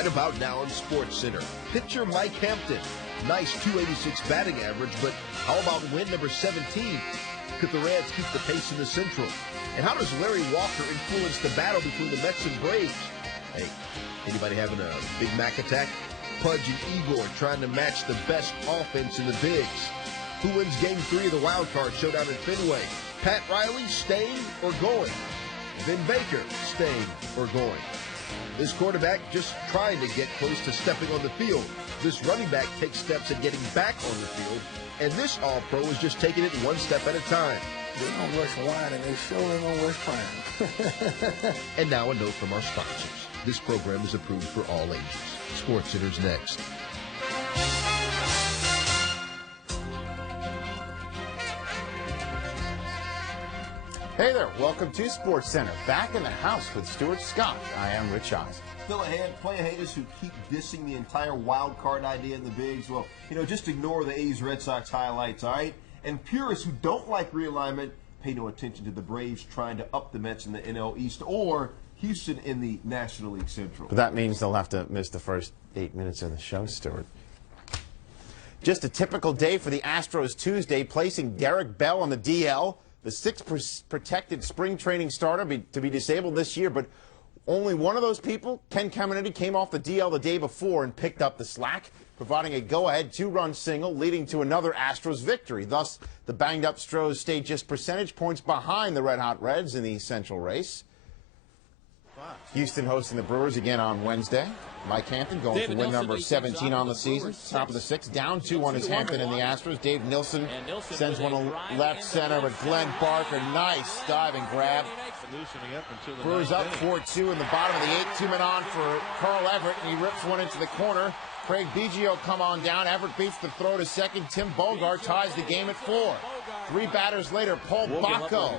right about now on SportsCenter. Pitcher Mike Hampton. Nice 286 batting average, but how about win number 17? Could the Reds keep the pace in the Central? And how does Larry Walker influence the battle between the Mets and Braves? Hey, anybody having a Big Mac attack? Pudge and Igor trying to match the best offense in the bigs. Who wins Game 3 of the wild card showdown at Fenway? Pat Riley staying or going? Vin Baker staying or going? This quarterback just trying to get close to stepping on the field. This running back takes steps at getting back on the field. And this All-Pro is just taking it one step at a time. They don't rush wine and they sure don't rush prime. And now a note from our sponsors. This program is approved for all ages. SportsCenter's next. Hey there, welcome to SportsCenter. Back in the house with Stuart Scott. I am Rich Eisen. Still ahead, player haters who keep dissing the entire wild card idea in the bigs. Well, just ignore the A's Red Sox highlights, all right? And purists who don't like realignment, pay no attention to the Braves trying to up the Mets in the NL East or Houston in the National League Central. But that means they'll have to miss the first 8 minutes of the show, Stuart. Just a typical day for the Astros Tuesday, placing Derek Bell on the DL. The sixth protected spring training starter to be disabled this year, but only one of those people, Ken Caminiti, came off the DL the day before and picked up the slack, providing a go-ahead 2-run single, leading to another Astros victory. Thus, the banged-up Stros stayed just percentage points behind the Red-Hot Reds in the Central race. Houston hosting the Brewers again on Wednesday. Mike Hampton going for win number 17 on the season. Top of the sixth. Down 2-1 is Hampton and the Astros. Dave Nilsson sends one to left center, but Glenn Barker, nice diving grab. Brewers up 4-2 in the bottom of the eighth. 2 men on for Carl Everett, and he rips one into the corner. Craig Biggio come on down. Everett beats the throw to second. Tim Bogart ties the game at 4. 3 batters later, Paul Bacco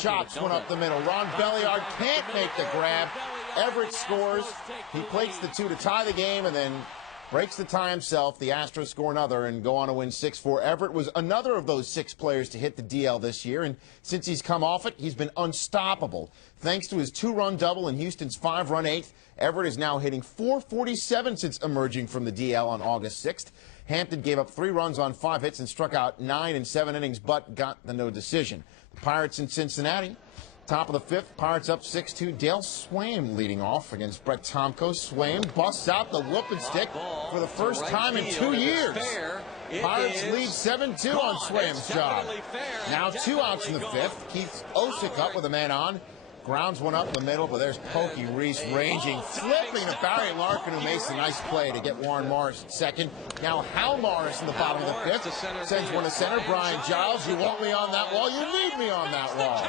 chops one up the middle. Ron Belliard can't make the grab. Everett scores. He plates the 2 to tie the game and then breaks the tie himself. The Astros score another and go on to win 6-4. Everett was another of those 6 players to hit the DL this year, and since he's come off it, he's been unstoppable. Thanks to his 2-run double in Houston's 5-run 8th, Everett is now hitting .447 since emerging from the DL on August 6th. Hampton gave up 3 runs on 5 hits and struck out 9 in 7 innings, but got the no decision. The Pirates in Cincinnati. Top of the 5th, Pirates up 6-2. Dale Swaim leading off against Brett Tomko. Swaim busts out the whooping stick for the first time in 2 years. Pirates lead 7-2 on Swaim's job. Now 2 outs in the 5th. Keith Osick up with a man on. Grounds one up the middle, but there's Pokey Reese ranging, flipping to Barry Larkin, who makes a nice play to get Warren Morris at second. Now Hal Morris in the bottom of the 5th. Sends one to center. Brian Giles, you want me on that wall? You need me on that wall.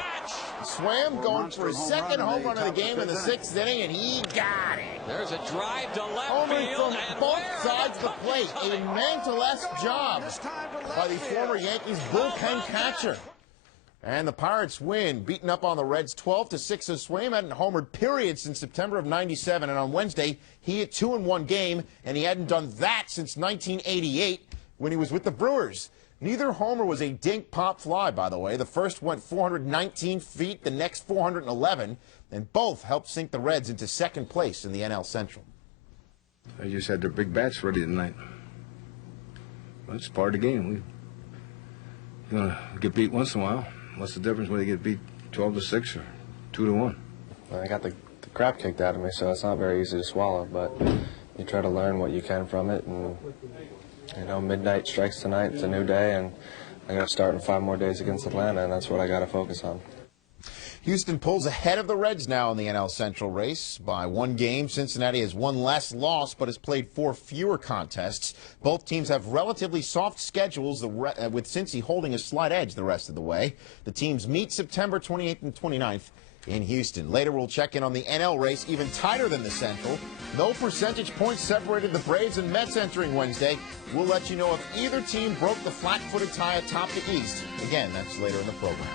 Swam going for his second home run of the game in the 6th inning, and he got it. There's a drive to left Homering field. from both sides of the plate. A Mantelesque job by the former Yankees bullpen catcher. And the Pirates win, beaten up on the Reds 12-6. So Swaim hadn't homered, period, since September of '97. And on Wednesday, he hit 2 in 1 game, and he hadn't done that since 1988 when he was with the Brewers. Neither homer was a dink pop fly, by the way. The first went 419 feet, the next 411, and both helped sink the Reds into second place in the NL Central. They just had their big bats ready tonight. Well, it's part of the game. We're going to get beat once in a while. What's the difference when they get beat 12-6 or 2-1? Well, I got the crap kicked out of me, so it's not very easy to swallow, but you try to learn what you can from it, and midnight strikes tonight. It's a new day, and I got to start in 5 more days against Atlanta, and that's what I got to focus on. Houston pulls ahead of the Reds now in the NL Central race by 1 game. Cincinnati has 1 less loss, but has played 4 fewer contests. Both teams have relatively soft schedules, with Cincy holding a slight edge the rest of the way. The teams meet September 28th and 29th in Houston. Later, we'll check in on the NL race, even tighter than the Central. No percentage points separated the Braves and Mets entering Wednesday. We'll let you know if either team broke the flat-footed tie atop the East. Again, that's later in the program.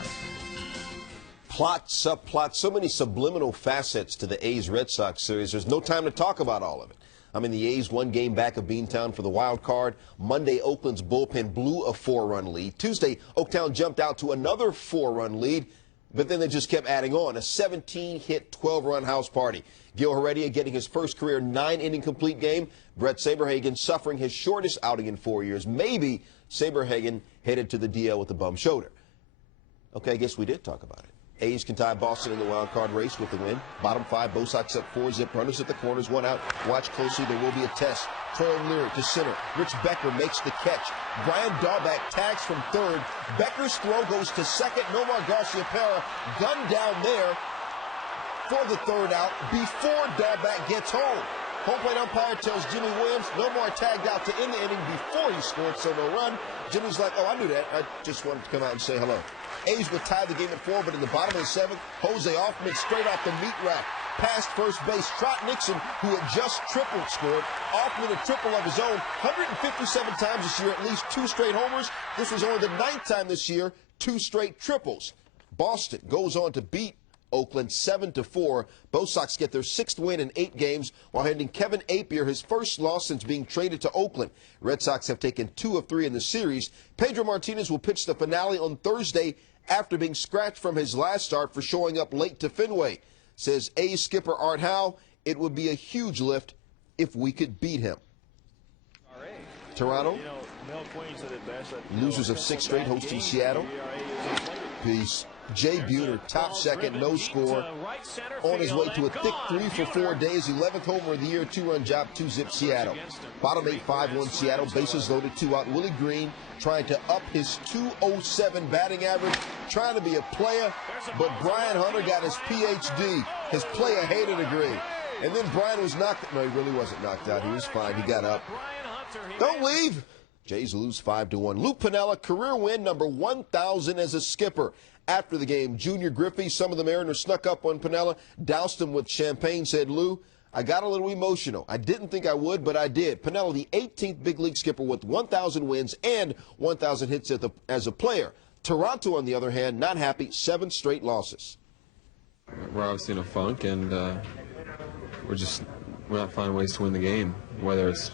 Plot, subplot, so many subliminal facets to the A's Red Sox series. There's no time to talk about all of it. The A's 1 game back of Beantown for the wild card. Monday, Oakland's bullpen blew a 4-run lead. Tuesday, Oaktown jumped out to another 4-run lead. But then they just kept adding on. A 17-hit, 12-run house party. Gil Heredia getting his first career 9-inning complete game. Brett Saberhagen suffering his shortest outing in 4 years. Maybe Saberhagen headed to the DL with a bum shoulder. Okay, I guess we did talk about it. A's can tie Boston in the wild card race with the win. Bottom five, Bo Sox up 4-zip. Runners at the corners, one out. Watch closely, there will be a test. Troy O'Leary to center. Rich Becker makes the catch. Brian Dahlbeck tags from third. Becker's throw goes to second. Nomar Garciaparra gunned down there for the third out before Dahlbeck gets home. Home plate umpire tells Jimmy Williams Nomar tagged out to end the inning before he scored, so no run. Jimmy's like, oh, I knew that. I just wanted to come out and say hello. A's would tie the game at 4, but in the bottom of the 7th, Jose Offman straight off the meat rack. Past first base, Trot Nixon, who had just tripled, scored. Offman a triple of his own, 157 times this year, at least 2 straight homers. This was only the 9th time this year, 2 straight triples. Boston goes on to beat Oakland 7-4. Bo Sox get their 6th win in 8 games while handing Kevin Appier his first loss since being traded to Oakland. Red Sox have taken 2 of 3 in the series. Pedro Martinez will pitch the finale on Thursday after being scratched from his last start for showing up late to Fenway. Says A's skipper Art Howe, it would be a huge lift if we could beat him. Toronto, losers of 6 straight, hosting Seattle. Peace. Jay Buhner, top second, no score. On his way to a thick 3 for 4 days, 11th homer of the year, 2-run job, 2-zip Seattle. Bottom 8, 5-1 Seattle, bases loaded, 2 out. Willie Green trying to up his .207 batting average, trying to be a player, but Brian Hunter got his PhD, his player-hater degree. And then Brian was knocked, no, he really wasn't knocked out. He was fine. He got up. Don't leave. Jays lose 5-1. Luke Piniella, career win number 1,000 as a skipper. After the game, Junior Griffey, some of the Mariners snuck up on Piniella, doused him with champagne, said, Lou, I got a little emotional. I didn't think I would, but I did. Piniella, the 18th big league skipper with 1,000 wins and 1,000 hits as a player. Toronto, on the other hand, not happy, 7 straight losses. We're obviously in a funk, and we're not finding ways to win the game, whether it's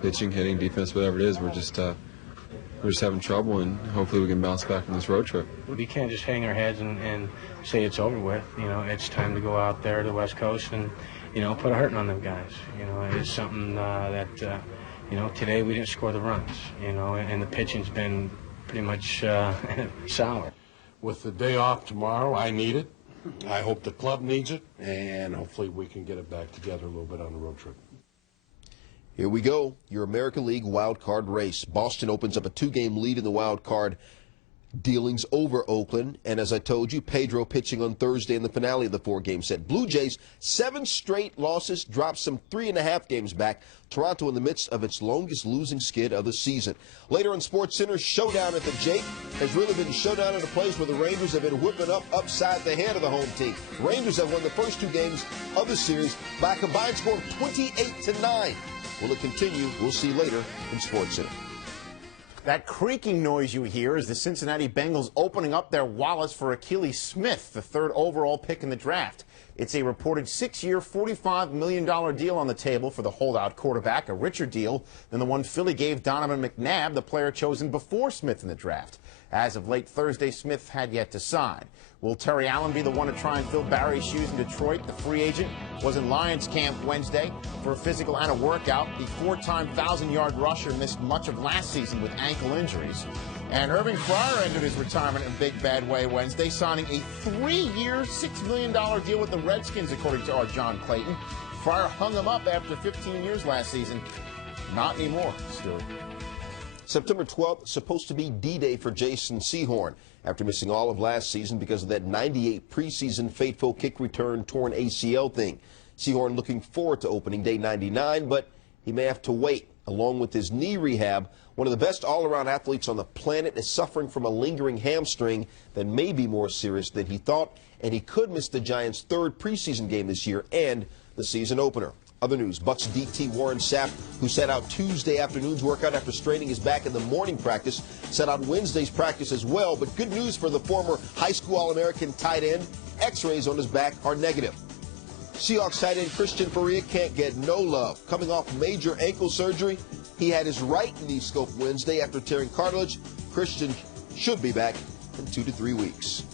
pitching, hitting, defense, whatever it is. We're just having trouble, and hopefully we can bounce back from this road trip. We can't just hang our heads and say it's over with. You know, it's time to go out there to the West Coast and, you know, put a hurting on them guys. You know, it's something that, you know, today we didn't score the runs, you know, and the pitching's been pretty much sour. With the day off tomorrow, I need it. I hope the club needs it, and hopefully we can get it back together a little bit on the road trip. Here we go, your American League wild card race. Boston opens up a 2-game lead in the wild card dealings over Oakland. And as I told you, Pedro pitching on Thursday in the finale of the 4-game set. Blue Jays, 7 straight losses, drops some 3.5 games back. Toronto in the midst of its longest losing skid of the season. Later on SportsCenter, showdown at the Jake has really been showdown at a place where the Rangers have been whipping up upside the head of the home team. Rangers have won the first 2 games of the series by a combined score of 28-9. Will it continue? We'll see later in SportsCenter. That creaking noise you hear is the Cincinnati Bengals opening up their wallets for Akili Smith, the 3rd overall pick in the draft. It's a reported 6-year, $45 million deal on the table for the holdout quarterback, a richer deal than the one Philly gave Donovan McNabb, the player chosen before Smith in the draft. As of late Thursday, Smith had yet to sign. Will Terry Allen be the one to try and fill Barry's shoes in Detroit? The free agent was in Lions camp Wednesday for a physical and a workout. The 4-time 1,000-yard rusher missed much of last season with ankle injuries. And Irving Fryer ended his retirement in a big bad way Wednesday, signing a 3-year, $6 million deal with the Redskins, according to our John Clayton. Fryer hung him up after 15 years last season. Not anymore, Stuart. September 12th, supposed to be D-Day for Jason Sehorn after missing all of last season because of that 98 preseason fateful kick return torn ACL thing. Sehorn looking forward to opening day 99, but he may have to wait. Along with his knee rehab, one of the best all-around athletes on the planet is suffering from a lingering hamstring that may be more serious than he thought, and he could miss the Giants' 3rd preseason game this year and the season opener. Other news, Bucks DT Warren Sapp, who sat out Tuesday afternoon's workout after straining his back in the morning practice, sat out Wednesday's practice as well. But good news for the former high school All-American tight end. X-rays on his back are negative. Seahawks tight end Christian Faria can't get no love. Coming off major ankle surgery, he had his right knee scoped Wednesday after tearing cartilage. Christian should be back in 2 to 3 weeks.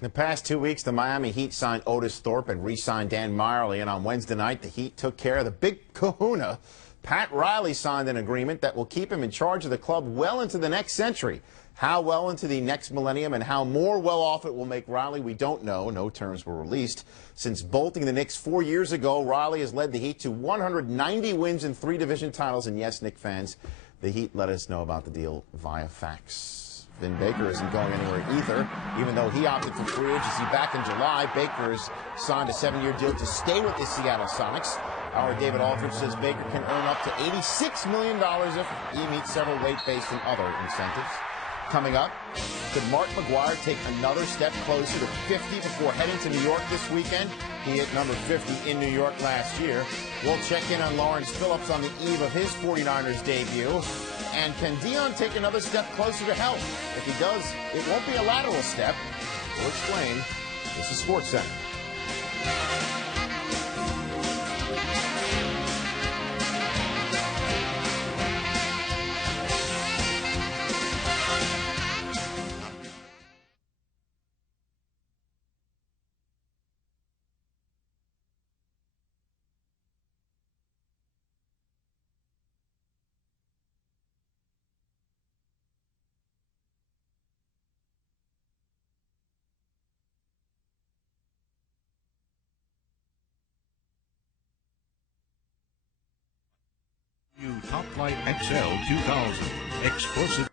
In the past 2 weeks, the Miami Heat signed Otis Thorpe and re-signed Dan Marley. And on Wednesday night, the Heat took care of the big kahuna. Pat Riley signed an agreement that will keep him in charge of the club well into the next century. How well into the next millennium and how more well off it will make Riley, we don't know. No terms were released. Since bolting the Knicks 4 years ago, Riley has led the Heat to 190 wins and 3 division titles. And yes, Knick fans, the Heat let us know about the deal via fax. Vin Baker isn't going anywhere either. Even though he opted for free agency back in July, Baker has signed a 7-year deal to stay with the Seattle Sonics. Our David Aldridge says Baker can earn up to $86 million if he meets several weight-based and other incentives. Coming up, could Mark McGwire take another step closer to 50 before heading to New York this weekend? He hit number 50 in New York last year. We'll check in on Lawrence Phillips on the eve of his 49ers debut. And can Dion take another step closer to health? If he does, it won't be a lateral step. We'll explain. This is SportsCenter. New Top Flight XL 2000. Exclusive.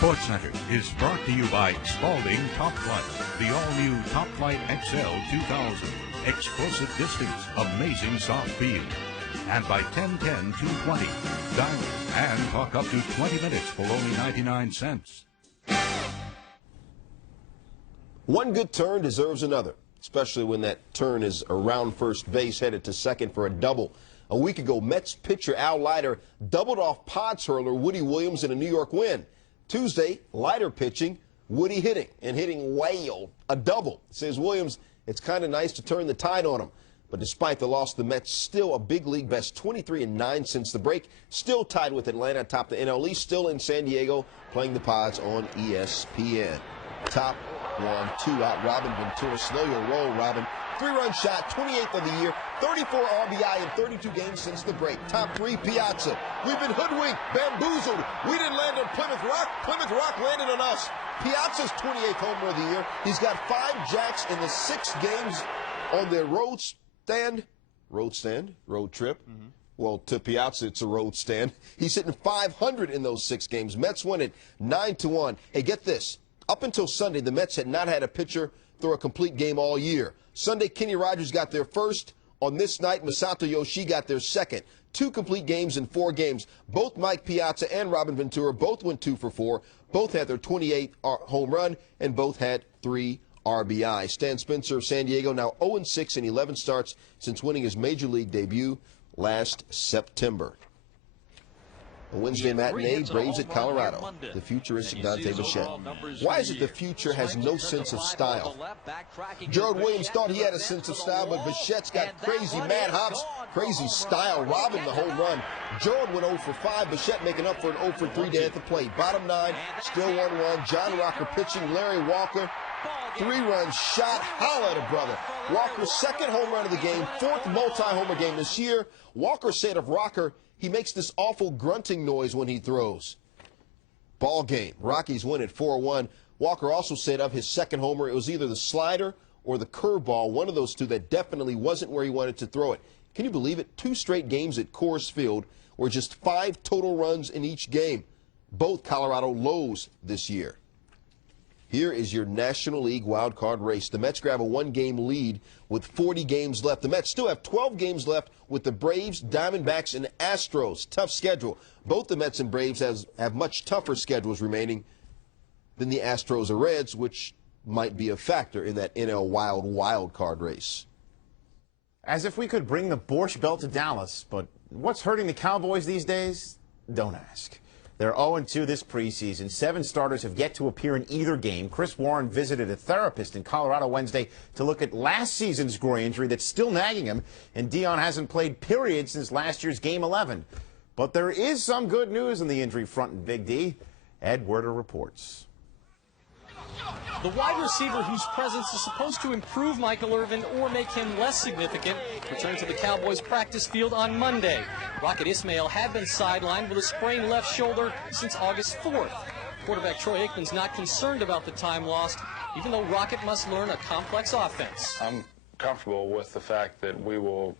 SportsCenter is brought to you by Spalding Top Flight, the all-new Top Flight XL 2000. Explosive distance, amazing soft feel. And by 1010-220, dial and talk up to 20 minutes for only 99 cents. One good turn deserves another, especially when that turn is around first base, headed to second for a double. A week ago, Mets pitcher Al Leiter doubled off Pods hurler Woody Williams in a New York win. Tuesday, Leiter pitching, Woody hitting, and hitting whale, a double. Says Williams, it's kind of nice to turn the tide on him. But despite the loss, the Mets still a big league best 23-9 since the break. Still tied with Atlanta atop the NL East, still in San Diego, playing the Pods on ESPN. Top 1-2 out, Robin Ventura. Slow your roll, Robin. 3-run shot, 28th of the year, 34 RBI in 32 games since the break. Top 3, Piazza. We've been hoodwinked, bamboozled. We didn't land on Plymouth Rock. Plymouth Rock landed on us. Piazza's 28th homer of the year. He's got 5 jacks in the 6 games on their road trip. Well, to Piazza, it's a road stand. He's hitting 500 in those 6 games. Mets win it 9-1. Hey, get this. Up until Sunday, the Mets had not had a pitcher throw a complete game all year. Sunday, Kenny Rogers got their first. On this night, Masato Yoshii got their second. 2 complete games in 4 games. Both Mike Piazza and Robin Ventura both went 2 for 4. Both had their 28th home run, and both had 3 RBI. Stan Spencer of San Diego now 0-6 in 11 starts since winning his Major League debut last September. A Wednesday matinee, Braves at Colorado. The futuristic Dante Bichette. Why is it the future has no sense of style? Gerald Williams thought he had a sense of style, but Bichette's got crazy mad hops, crazy style, robbing the home run. Gerald went 0 for 5, Bichette making up for an 0 for 3 day at the plate. Bottom 9, still 1-1. John Rocker pitching, Larry Walker. 3-run shot, holla at a brother. Walker's second home run of the game, fourth multi-homer game this year. Walker said of Rocker, he makes this awful grunting noise when he throws. Ball game. Rockies win at 4-1. Walker also said of his second homer, it was either the slider or the curveball, one of those two that definitely wasn't where he wanted to throw it. Can you believe it? 2 straight games at Coors Field were just 5 total runs in each game. Both Colorado lows this year. Here is your National League wild card race. The Mets grab a 1-game lead with 40 games left. The Mets still have 12 games left with the Braves, Diamondbacks, and Astros. Tough schedule. Both the Mets and Braves have much tougher schedules remaining than the Astros or Reds, which might be a factor in that NL wild card race. As if we could bring the Borscht Belt to Dallas, but what's hurting the Cowboys these days? Don't ask. They're 0-2 this preseason. 7 starters have yet to appear in either game. Chris Warren visited a therapist in Colorado Wednesday to look at last season's groin injury that's still nagging him, and Dion hasn't played period since last year's Game 11. But there is some good news on the injury front in Big D. Ed Werder reports. The wide receiver whose presence is supposed to improve Michael Irvin or make him less significant returned to the Cowboys practice field on Monday. Rocket Ismail had been sidelined with a sprained left shoulder since August 4th. Quarterback Troy Aikman's not concerned about the time lost, even though Rocket must learn a complex offense. I'm comfortable with the fact that we will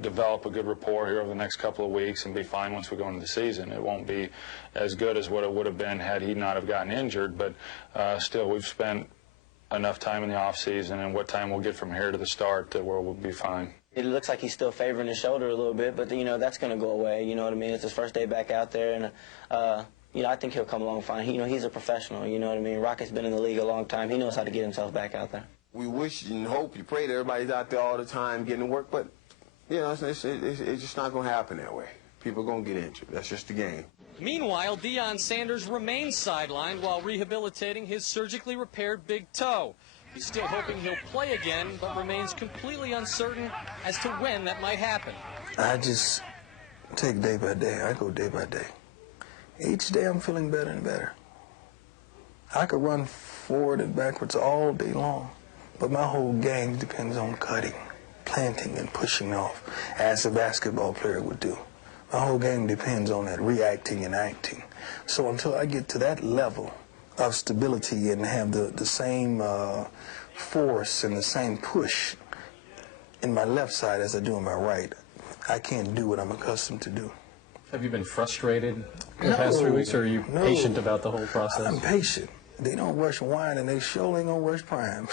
develop a good rapport here over the next couple of weeks and be fine once we go into the season. It won't be as good as what it would have been had he not have gotten injured, but still we've spent enough time in the off season and what time we'll get from here to the start where we'll be fine. It looks like he's still favoring his shoulder a little bit, but you know that's going to go away. You know what I mean? It's his first day back out there, and you know I think he'll come along fine. He's a professional. You know what I mean? Rocket's been in the league a long time. He knows how to get himself back out there. We wish and hope, you pray that everybody's out there all the time getting to work, but you know, it's just not going to happen that way. People are going to get injured. That's just the game. Meanwhile, Deion Sanders remains sidelined while rehabilitating his surgically repaired big toe. He's still hoping he'll play again, but remains completely uncertain as to when that might happen. I just take day by day. I go day by day. Each day I'm feeling better and better. I could run forward and backwards all day long, but my whole game depends on cutting, planting, and pushing off, as a basketball player would do. My whole game depends on that, reacting and acting. So until I get to that level of stability and have the same force and the same push in my left side as I do in my right, I can't do what I'm accustomed to do. Have you been frustrated the past 3 weeks, or are you patient about the whole process? I'm patient. They don't rush wine, and they sure ain't gonna rush prime.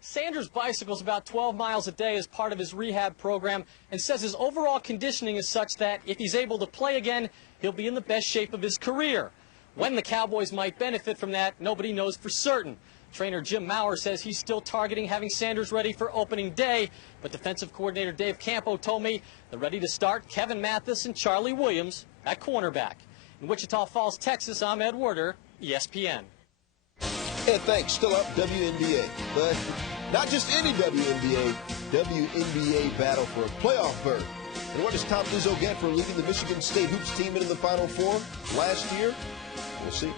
Sanders bicycles about 12 miles a day as part of his rehab program and says his overall conditioning is such that if he's able to play again, he'll be in the best shape of his career. When the Cowboys might benefit from that, nobody knows for certain. Trainer Jim Maurer says he's still targeting having Sanders ready for opening day, but defensive coordinator Dave Campo told me they're ready to start Kevin Mathis and Charlie Williams at cornerback. In Wichita Falls, Texas, I'm Ed Werder, ESPN. And thanks, still up WNBA. But not just any WNBA, WNBA battle for a playoff berth. And what does Tom Izzo get for leading the Michigan State Hoops team into the Final Four last year? We'll see.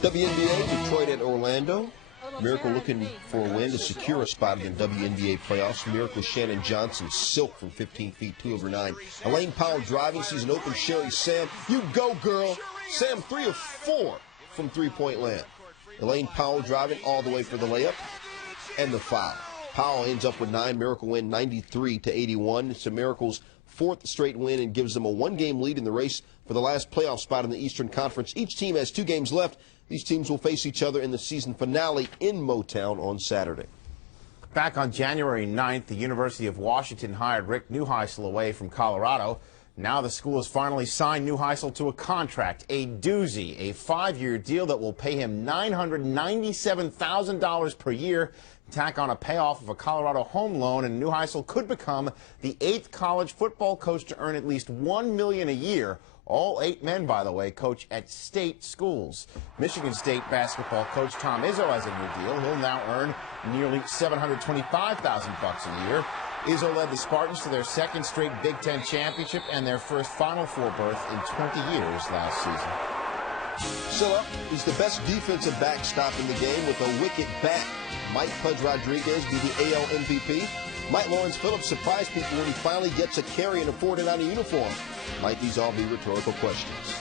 WNBA, Detroit at Orlando. Miracle looking for a win to secure a spot in the WNBA playoffs. Miracle Shannon Johnson silk from 15 feet, 2 over 9. Elaine Powell driving, sees an open Sherry Sam. You go, girl. Sam 3 of 4 from three-point land. Elaine Powell driving all the way for the layup and the foul. Powell ends up with 9. Miracle win 93-81. It's a Miracle's 4th straight win and gives them a 1-game lead in the race for the last playoff spot in the Eastern Conference. Each team has 2 games left. These teams will face each other in the season finale in Motown on Saturday. Back on January 9th, the University of Washington hired Rick Neuheisel away from Colorado. Now the school has finally signed Neuheisel to a contract, a doozy, a 5-year deal that will pay him $997,000 per year, tack on a payoff of a Colorado home loan, and Neuheisel could become the 8th college football coach to earn at least $1 million a year. All 8 men, by the way, coach at state schools. Michigan State basketball coach Tom Izzo has a new deal. He'll now earn nearly $725,000 a year. Izzo led the Spartans to their 2nd straight Big Ten championship and their first Final Four berth in 20 years last season. Silla is the best defensive backstop in the game with a wicked bat. Mike Pudge Rodriguez be the AL MVP. Mike Lawrence Phillips surprised people when he finally gets a carry in a 49er uniform. Might these all be rhetorical questions?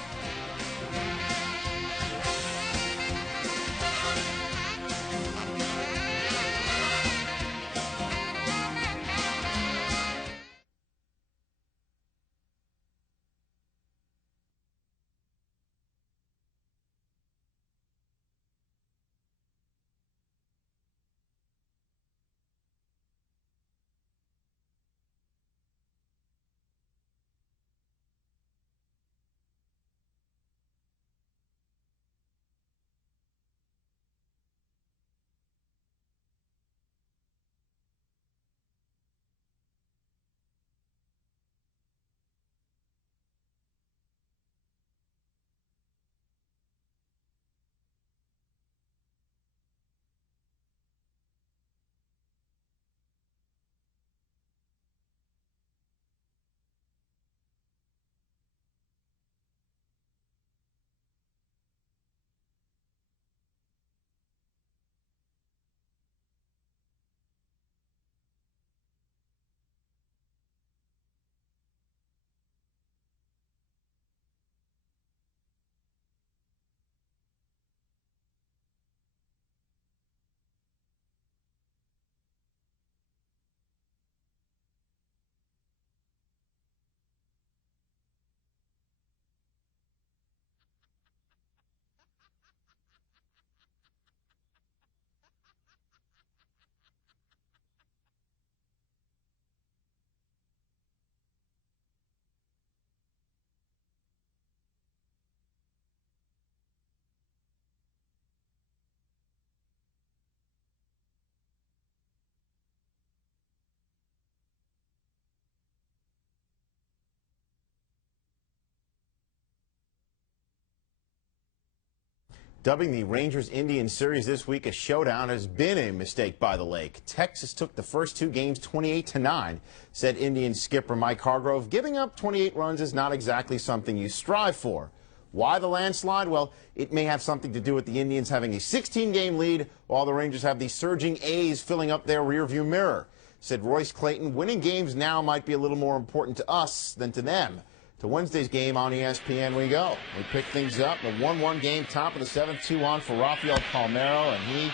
Dubbing the Rangers-Indians series this week a showdown has been a mistake by the Lake. Texas took the first 2 games 28-9, said Indians skipper Mike Hargrove. Giving up 28 runs is not exactly something you strive for. Why the landslide? Well, it may have something to do with the Indians having a 16-game lead, while the Rangers have the surging A's filling up their rearview mirror. Said Royce Clayton, winning games now might be a little more important to us than to them. To Wednesday's game on ESPN we go. We pick things up. A 1-1 game, top of the 7th, 2-on for Rafael Palmeiro, and he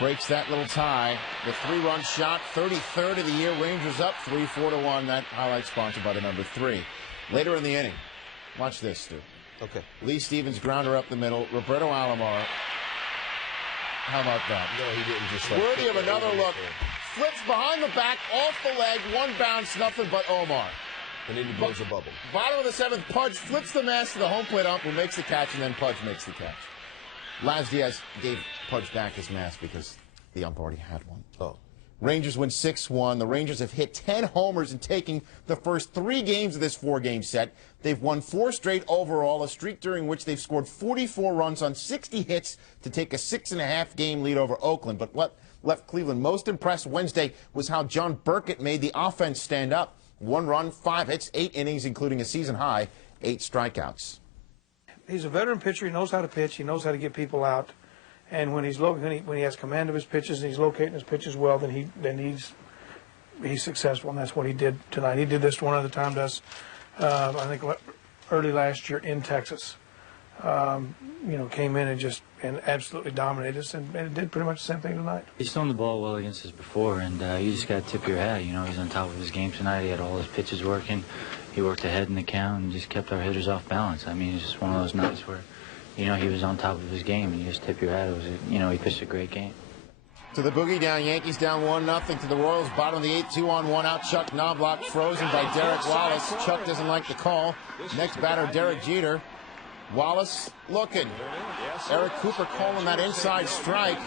breaks that little tie. The 3-run shot, 33rd of the year. Rangers up 3-4-1. That highlight sponsored by the number 3. Later in the inning, watch this, Stu. Okay. Lee Stevens grounder up the middle. Roberto Alomar. How about that? No, he didn't just. Worthy of another look. Flips behind the back, off the leg, 1 bounce, nothing but Omar. And then he blows a bubble. Bottom of the 7th, Pudge flips the mask to the home plate ump, who makes the catch, and then Pudge makes the catch. Laz Diaz gave Pudge back his mask because the ump already had one. Oh. Rangers win 6-1. The Rangers have hit 10 homers in taking the first 3 games of this 4-game set. They've won 4 straight overall, a streak during which they've scored 44 runs on 60 hits to take a 6.5-game lead over Oakland. But what left Cleveland most impressed Wednesday was how John Burkett made the offense stand up. 1 run, 5 hits, 8 innings, including a season-high 8 strikeouts. he's a veteran pitcher. He knows how to pitch. He knows how to get people out. And when when he has command of his pitches and he's locating his pitches well, then he's successful, and that's what he did tonight. He did this one other time to us, I think early last year in Texas. Came in and absolutely dominated us, and it did pretty much the same thing tonight. He's thrown the ball well against us before, and you just got to tip your hat. He's on top of his game tonight. He had all his pitches working. He worked ahead in the count and just kept our hitters off balance. I mean, it's just one of those nights where, he was on top of his game, and you just tip your hat. It was, he pitched a great game. To the boogie down, Yankees down 1-0 to the Royals. Bottom of the 8th, 2-on-1 out. Chuck Knobloch frozen by Derek Wallace. Chuck doesn't like the call. Next batter, Derek Jeter. Wallace looking. Eric Cooper calling that inside strike,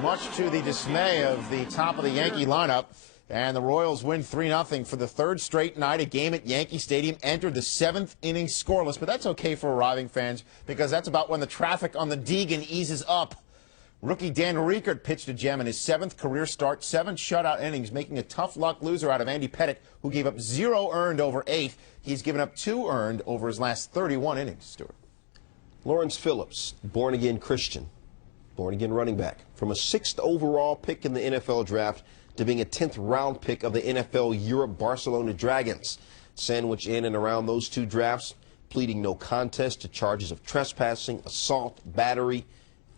much to the dismay of the top of the Yankee lineup. And the Royals win 3-0 for the third straight night. A game at Yankee Stadium entered the 7th inning scoreless, but that's okay for arriving fans because that's about when the traffic on the Deegan eases up. Rookie Dan Riekert pitched a gem in his 7th career start, 7 shutout innings, making a tough luck loser out of Andy Pettitte, who gave up 0 earned over 8. He's given up 2 earned over his last 31 innings, Stuart. Lawrence Phillips, born-again Christian, born-again running back, from a 6th overall pick in the NFL draft to being a 10th round pick of the NFL Europe Barcelona Dragons. Sandwiched in and around those 2 drafts, pleading no contest to charges of trespassing, assault, battery,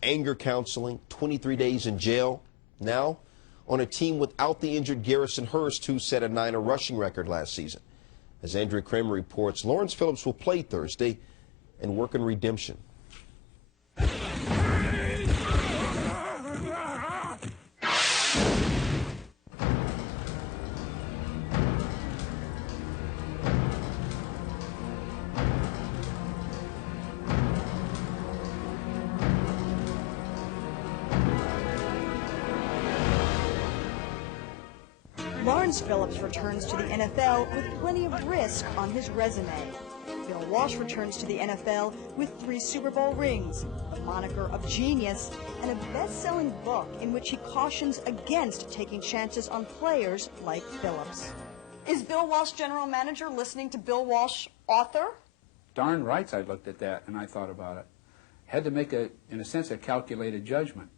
anger counseling, 23 days in jail. Now, on a team without the injured Garrison Hurst, who set a 9 rushing record last season. As Andrea Kramer reports, Lawrence Phillips will play Thursday and work in redemption. Lawrence Phillips returns to the NFL with plenty of risk on his resume. Bill Walsh returns to the NFL with 3 Super Bowl rings, the moniker of genius, and a best-selling book in which he cautions against taking chances on players like Phillips. Is Bill Walsh general manager listening to Bill Walsh author? Darn right I looked at that and I thought about it. Had to make, in a sense, a calculated judgment.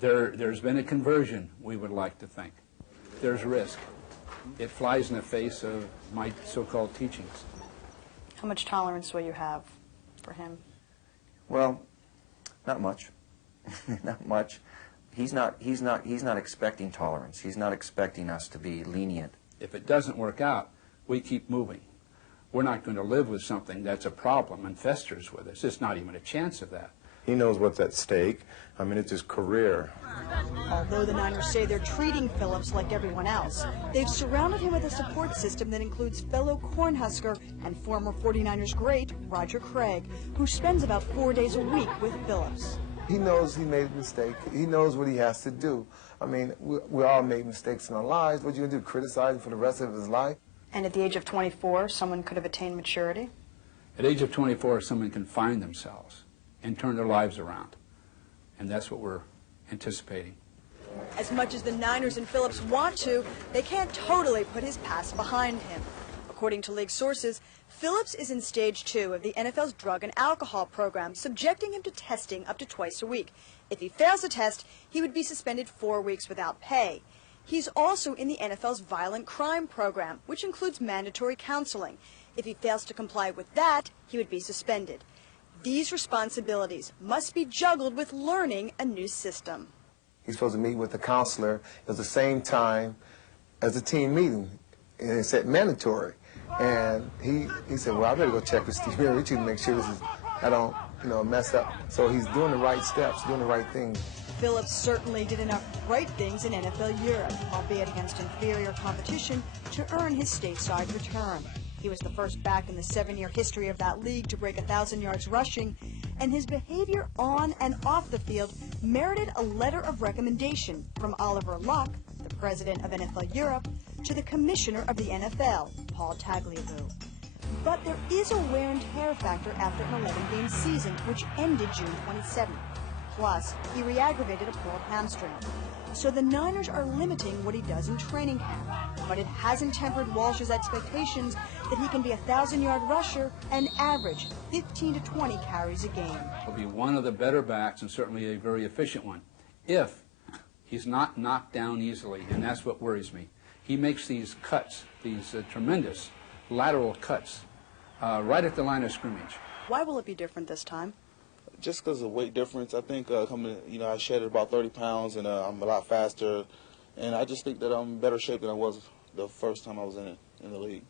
There's been a conversion, we would like to think. There's risk. It flies in the face of my so-called teachings. How much tolerance will you have for him? Well, not much. Not much. He's not expecting tolerance. He's not expecting us to be lenient. If it doesn't work out, we keep moving. We're not going to live with something that's a problem and festers with us. There's not even a chance of that. He knows what's at stake. I mean, it's his career. Although the Niners say they're treating Phillips like everyone else, they've surrounded him with a support system that includes fellow Cornhusker and former 49ers great Roger Craig, who spends about 4 days a week with Phillips. He knows he made a mistake. He knows what he has to do. I mean, we all make mistakes in our lives. What are you going to do, criticize him for the rest of his life? And at the age of 24, someone could have attained maturity? At the age of 24, someone can find themselves and turn their lives around. And that's what we're anticipating. As much as the Niners and Phillips want to, they can't totally put his past behind him. According to league sources, Phillips is in stage 2 of the NFL's drug and alcohol program, subjecting him to testing up to twice a week. If he fails the test, he would be suspended 4 weeks without pay. He's also in the NFL's violent crime program, which includes mandatory counseling. If he fails to comply with that, he would be suspended. These responsibilities must be juggled with learning a new system. He's supposed to meet with the counselor at the same time as the team meeting, and it said mandatory. And he said, well, I better go check with Steve Miller to make sure I don't mess up. So he's doing the right steps, doing the right things. Phillips certainly did enough right things in NFL Europe, albeit against inferior competition, to earn his stateside return. He was the first back in the 7-year history of that league to break 1,000 yards rushing, and his behavior on and off the field merited a letter of recommendation from Oliver Luck, the president of NFL Europe, to the commissioner of the NFL, Paul Tagliabue. But there is a wear and tear factor after an 11-game season, which ended June 27th. Plus, he re-aggravated a pulled hamstring. So the Niners are limiting what he does in training camp. But it hasn't tempered Walsh's expectations that he can be a 1,000-yard rusher and average 15 to 20 carries a game. He'll be one of the better backs and certainly a very efficient one if he's not knocked down easily, and that's what worries me. He makes these cuts, these tremendous lateral cuts, right at the line of scrimmage. Why will it be different this time? Just because of weight difference. I think coming, I shedded about 30 pounds, and I'm a lot faster, and I just think that I'm in better shape than I was the first time I was in the league.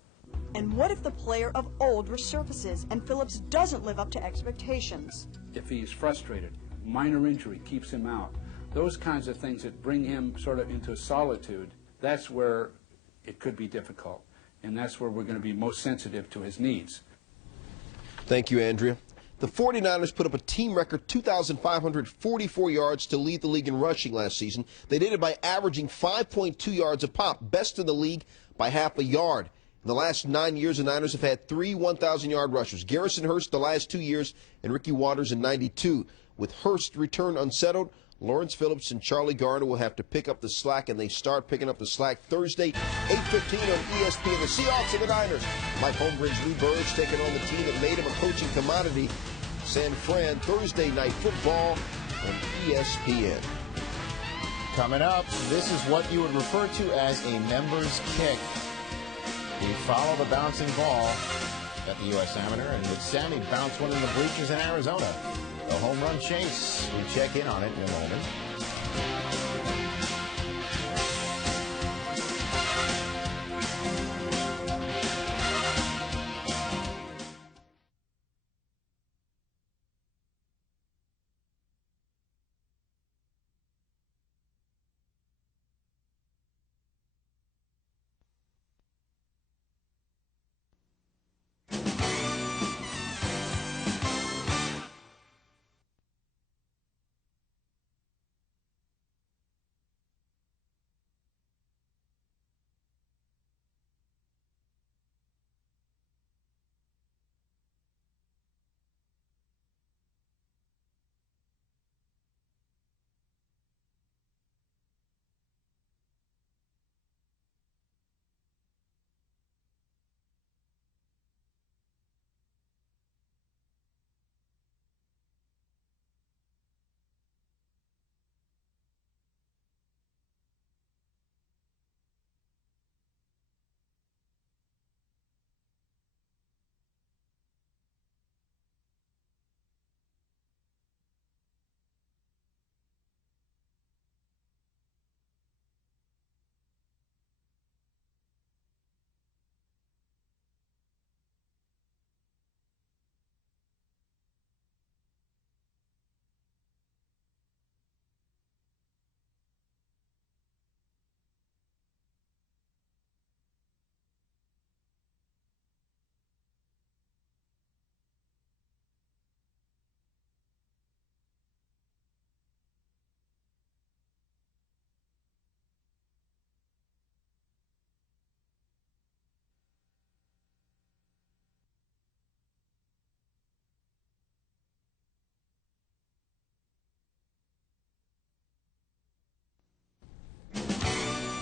And what if the player of old resurfaces and Phillips doesn't live up to expectations? If he's frustrated, minor injury keeps him out, those kinds of things that bring him sort of into solitude, that's where it could be difficult. And that's where we're going to be most sensitive to his needs. Thank you, Andrea. The 49ers put up a team record 2,544 yards to lead the league in rushing last season. They did it by averaging 5.2 yards a pop, best in the league by half a yard. In the last 9 years, the Niners have had 3 1,000-yard rushers. Garrison Hurst the last 2 years and Ricky Watters in '92. With Hurst return unsettled, Lawrence Phillips and Charlie Garner will have to pick up the slack, and they start picking up the slack Thursday, 8:15 on ESPN. The Seahawks and the Niners. Mike Holmgren's New Birds taking on the team that made him a coaching commodity, San Fran. Thursday night football on ESPN. Coming up, this is what you would refer to as a member's kick. We follow the bouncing ball at the U.S. Amateur, and with Sammy bounce one in the bleachers in Arizona. The home run chase. We check in on it in a moment.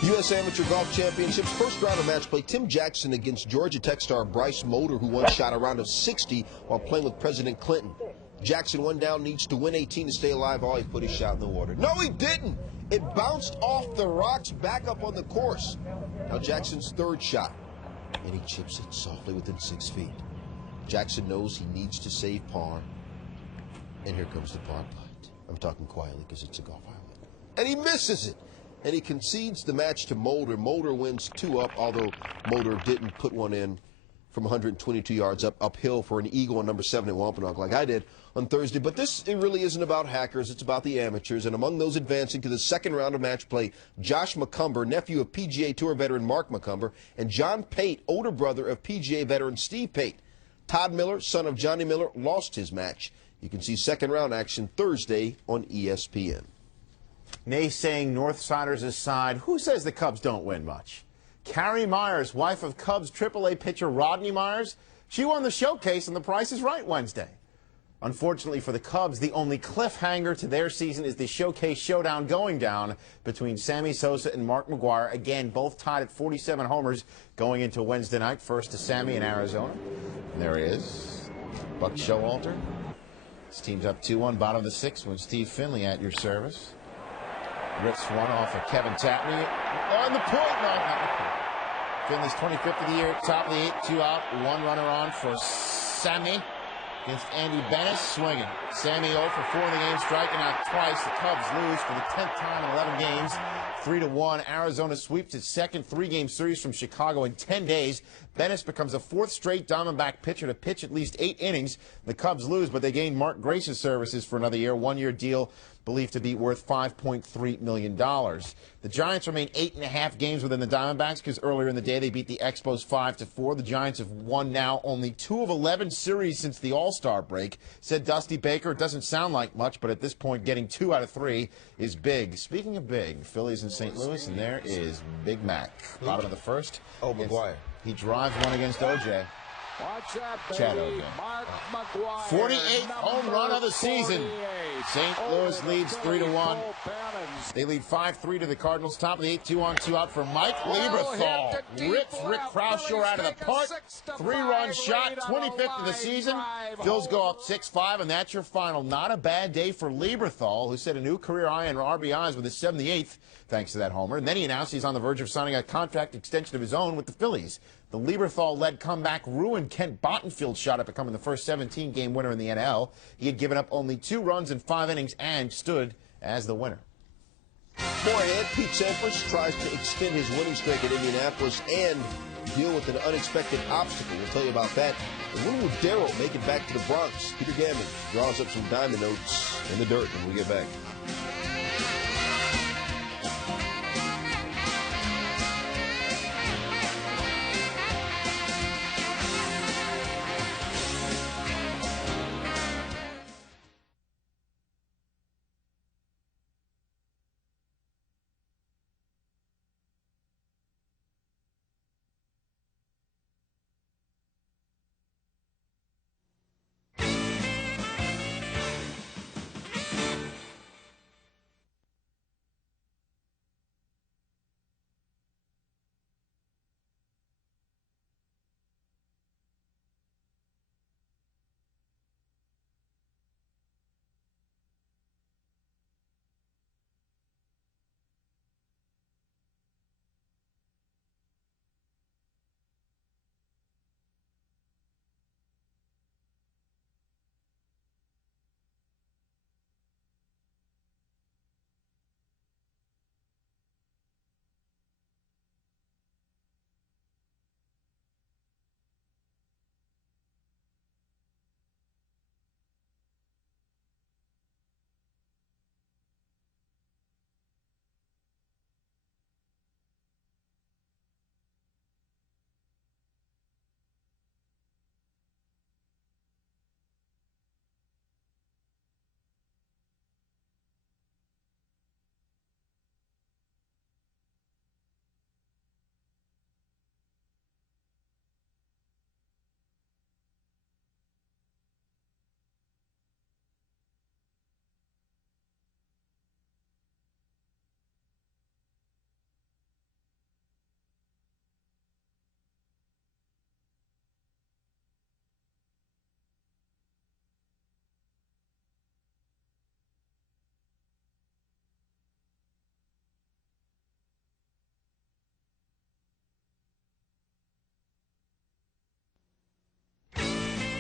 U.S. Amateur Golf Championships first round of match play. Tim Jackson against Georgia Tech star Bryce Motor, who once shot a round of 60 while playing with President Clinton. Jackson, one down, needs to win 18 to stay alive. He put his shot in the water. No, he didn't. It bounced off the rocks back up on the course. Now Jackson's third shot, and he chips it softly within 6 feet. Jackson knows he needs to save par, and here comes the par putt. I'm talking quietly because it's a golf highlight. And he misses it. And he concedes the match to Mulder. Mulder wins 2 up, although Mulder didn't put one in from 122 yards uphill for an eagle on number 7 at Wampanoag like I did on Thursday. But it really isn't about hackers. It's about the amateurs. And among those advancing to the second round of match play, Josh McCumber, nephew of PGA Tour veteran Mark McCumber, and John Pate, older brother of PGA veteran Steve Pate. Todd Miller, son of Johnny Miller, lost his match. You can see second round action Thursday on ESPN. Naysaying Northsiders aside, who says the Cubs don't win much? Carrie Myers, wife of Cubs AAA pitcher Rodney Myers, she won the showcase on The Price is Right Wednesday. Unfortunately for the Cubs, the only cliffhanger to their season is the Showcase Showdown going down between Sammy Sosa and Mark McGwire. Again, both tied at 47 homers going into Wednesday night. First to Sammy in Arizona. And there he is, Buck Showalter. His team's up 2-1, bottom of the sixth, when Steve Finley at your service. Rips one off of Kevin Tapney. On the point, no, not the point. Finley's 25th of the year, top of the eighth, 2 out, 1 runner on for Sammy. Against Andy Bennis, swinging. Sammy 0 for 4 in the game, striking out twice. The Cubs lose for the 10th time in 11 games, 3-1. Arizona sweeps its second 3-game series from Chicago in 10 days. Bennis becomes a 4th straight Diamondback pitcher to pitch at least 8 innings. The Cubs lose, but they gain Mark Grace's services for another year, 1-year deal believed to be worth $5.3 million. The Giants remain 8.5 games within the Diamondbacks because earlier in the day they beat the Expos 5-4. The Giants have won now only 2 of 11 series since the All-Star break. Said Dusty Baker, it doesn't sound like much, but at this point getting 2 out of 3 is big. Speaking of big, Phillies in St. Louis, and there is Big Mac. Bottom of the first. Oh, McGwire. He drives one against OJ. Watch that, Chad baby. OJ. Mark McGwire, 48th home run of the season. 48. St. Louis leads 3-1. Bannons. They lead 5-3 to the Cardinals. Top of the 8th, 2-on-2 out for Mike Lieberthal. Rips Rick Croushore out of the park. 3-run shot, 25th of the season. Phils go up 6-5, and that's your final. Not a bad day for Lieberthal, who set a new career high in RBIs with his 78th, thanks to that homer. And then he announced he's on the verge of signing a contract extension of his own with the Phillies. The Lieberthal-led comeback ruined Kent Bottenfield's shot at becoming the first 17-game winner in the NL. He had given up only 2 runs in 5 innings and stood as the winner. More ahead, Pete Sampras tries to extend his winning streak at Indianapolis and deal with an unexpected obstacle. We'll tell you about that. And when will Darryl make it back to the Bronx? Peter Gammon draws up some diamond notes in the dirt when we get back.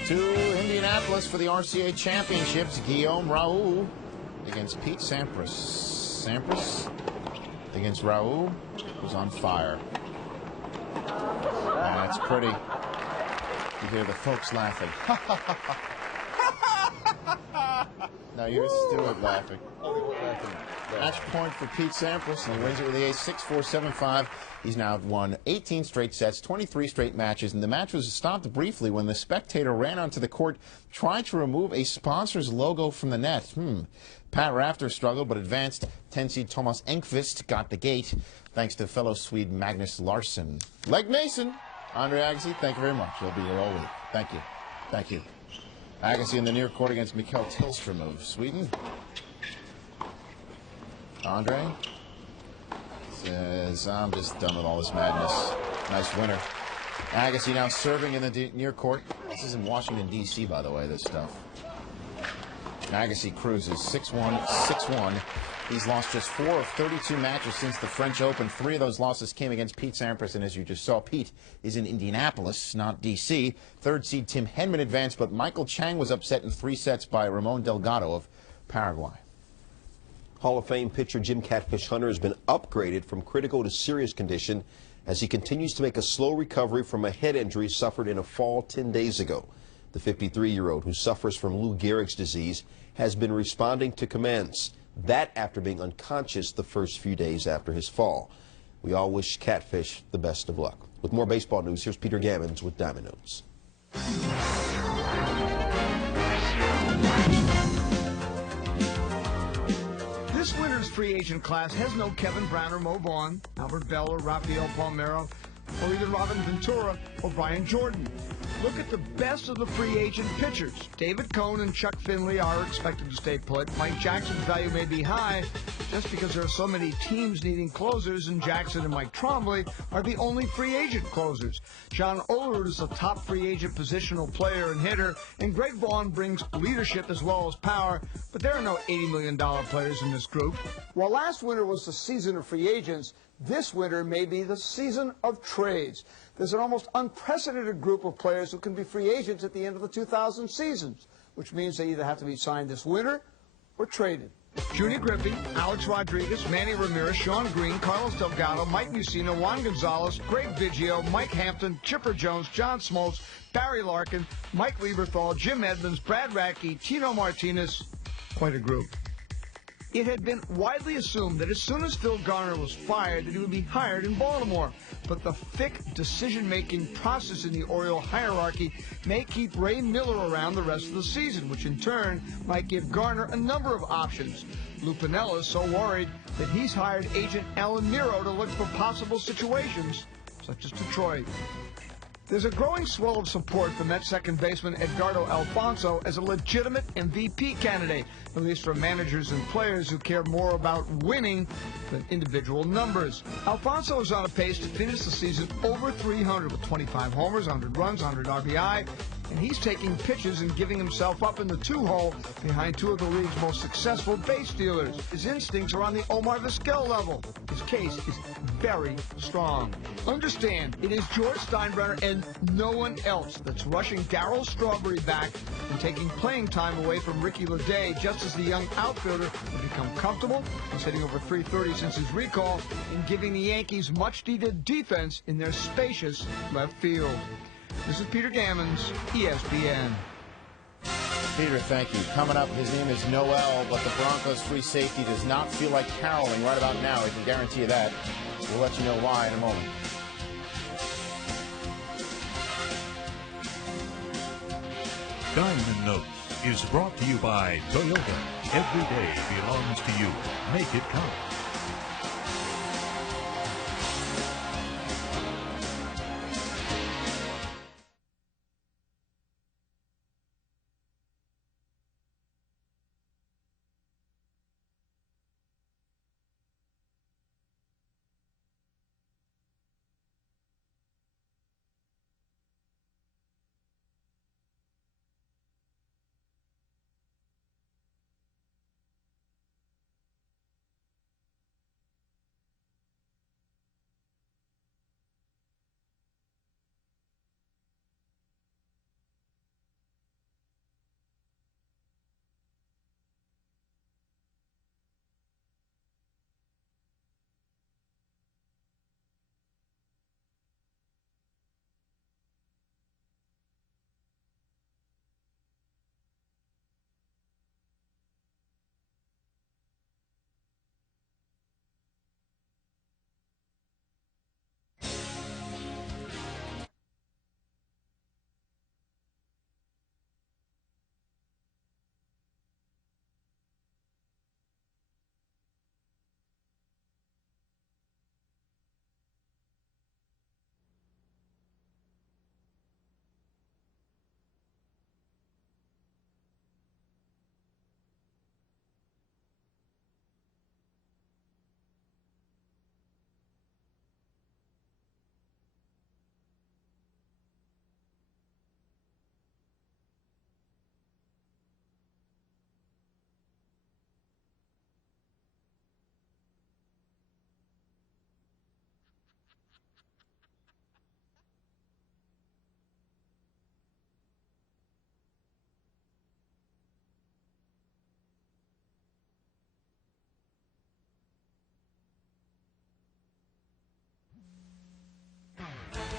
To Indianapolis for the RCA Championships, Guillaume Raoult against Pete Sampras. Sampras against Raoult, who's on fire. That's pretty. You hear the folks laughing. Now here's Stewart laughing. Match point for Pete Sampras, and he wins it with the ace 6-4, 7-5. He's now won 18 straight sets, 23 straight matches, and the match was stopped briefly when the spectator ran onto the court trying to remove a sponsor's logo from the net. Pat Rafter struggled, but advanced 10-seed Thomas Enqvist got the gate, thanks to fellow Swede Magnus Larsson. Leg Mason, Andre Agassi, thank you very much. You'll be here all week. Thank you. Thank you. Agassi in the near court against Mikael Tillström of Sweden. Andre says, I'm just done with all this madness. Nice winner. Agassi now serving in the near court. This is in Washington, D.C., by the way, this stuff. Agassi cruises 6-1, 6-1. He's lost just 4 of 32 matches since the French Open. 3 of those losses came against Pete Sampras, and as you just saw, Pete is in Indianapolis, not D.C. Third seed Tim Henman advanced, but Michael Chang was upset in 3 sets by Ramon Delgado of Paraguay. Hall of Fame pitcher Jim Catfish Hunter has been upgraded from critical to serious condition as he continues to make a slow recovery from a head injury suffered in a fall 10 days ago. The 53-year-old, who suffers from Lou Gehrig's disease, has been responding to commands. That after being unconscious the first few days after his fall. We all wish Catfish the best of luck. With more baseball news, here's Peter Gammons with Diamond Notes. This winter's free agent class has no Kevin Brown or Mo Vaughn, Albert Bell or Rafael Palmeiro, or even Robin Ventura or Brian Jordan. Look at the best of the free agent pitchers. David Cohn and Chuck Finley are expected to stay put. Mike Jackson's value may be high just because there are so many teams needing closers, and Jackson and Mike Trombley are the only free agent closers. John Olerud is a top free agent positional player and hitter, and Greg Vaughn brings leadership as well as power, but there are no $80 million players in this group. While last winter was the season of free agents, this winter may be the season of trades. There's an almost unprecedented group of players who can be free agents at the end of the 2000 seasons, which means they either have to be signed this winter or traded. Junior Griffey, Alex Rodriguez, Manny Ramirez, Sean Green, Carlos Delgado, Mike Mussina, Juan Gonzalez, Greg Biggio, Mike Hampton, Chipper Jones, John Smoltz, Barry Larkin, Mike Lieberthal, Jim Edmonds, Brad Radke, Tino Martinez. Quite a group. It had been widely assumed that as soon as Phil Garner was fired, that he would be hired in Baltimore. But the thick decision-making process in the Oriole hierarchy may keep Ray Miller around the rest of the season, which in turn might give Garner a number of options. Lou Piniella is so worried that he's hired agent Alan Miro to look for possible situations, such as Detroit. There's a growing swell of support for Mets second baseman Edgardo Alfonso as a legitimate MVP candidate, at least from managers and players who care more about winning than individual numbers. Alfonso is on a pace to finish the season over 300 with 25 homers, 100 runs, 100 RBI, and he's taking pitches and giving himself up in the 2-hole behind 2 of the league's most successful base stealers. His instincts are on the Omar Vizquel level. His case is very strong. Understand, it is George Steinbrenner and no one else that's rushing Darryl Strawberry back and taking playing time away from Ricky Leday just as the young outfielder will become comfortable. He's hitting over .330 since his recall and giving the Yankees much-needed defense in their spacious left field. This is Peter Gammons, ESPN. Peter, thank you. Coming up, his name is Noel, but the Broncos free safety does not feel like caroling right about now. I can guarantee you that. We'll let you know why in a moment. Diamond Notes is brought to you by Toyota. Every day belongs to you. Make it count.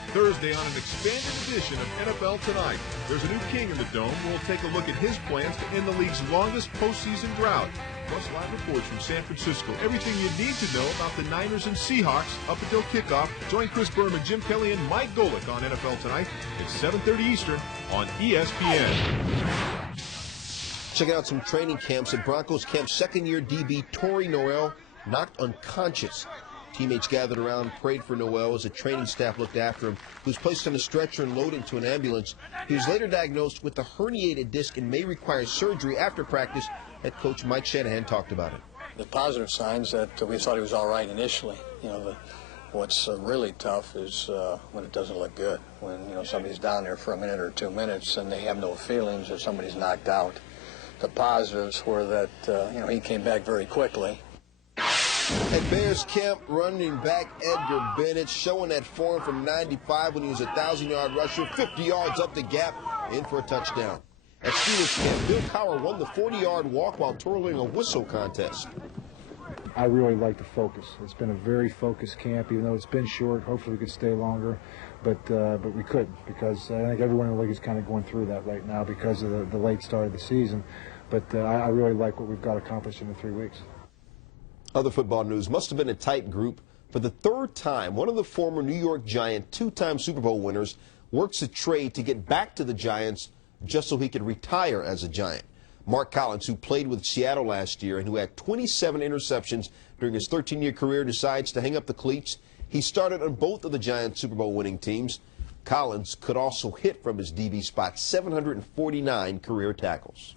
Thursday on an expanded edition of NFL Tonight. There's a new king in the Dome. We'll take a look at his plans to end the league's longest postseason drought. Plus live reports from San Francisco. Everything you need to know about the Niners and Seahawks up until kickoff. Join Chris Berman, Jim Kelly, and Mike Golick on NFL Tonight at 7:30 Eastern on ESPN. Check out some training camps at Broncos camp. Second-year DB Torrey Noel knocked unconscious. Teammates gathered around, prayed for Noel as the training staff looked after him. He was placed on a stretcher and loaded into an ambulance. He was later diagnosed with a herniated disc and may require surgery after practice. Head coach Mike Shanahan talked about it. The positive signs that we thought he was all right initially. You know, what's really tough is when it doesn't look good. When, you know, somebody's down there for a minute or 2 minutes and they have no feelings or somebody's knocked out. The positives were that, you know, he came back very quickly. At Bears camp, running back Edgar Bennett showing that form from 95 when he was a 1,000-yard rusher, 50 yards up the gap, in for a touchdown. At Steelers camp, Bill Cowher won the 40-yard walk while twirling a whistle contest. I really like the focus. It's been a very focused camp, even though it's been short. Hopefully we could stay longer, but we couldn't, because I think everyone in the league is kind of going through that right now because of the late start of the season. But I really like what we've got accomplished in the 3 weeks. Other football news: must have been a tight group. For the third time, one of the former New York Giant, two-time Super Bowl winners, works a trade to get back to the Giants just so he could retire as a Giant. Mark Collins, who played with Seattle last year and who had 27 interceptions during his 13-year career, decides to hang up the cleats. He started on both of the Giants' Super Bowl winning teams. Collins could also hit from his DB spot, 749 career tackles.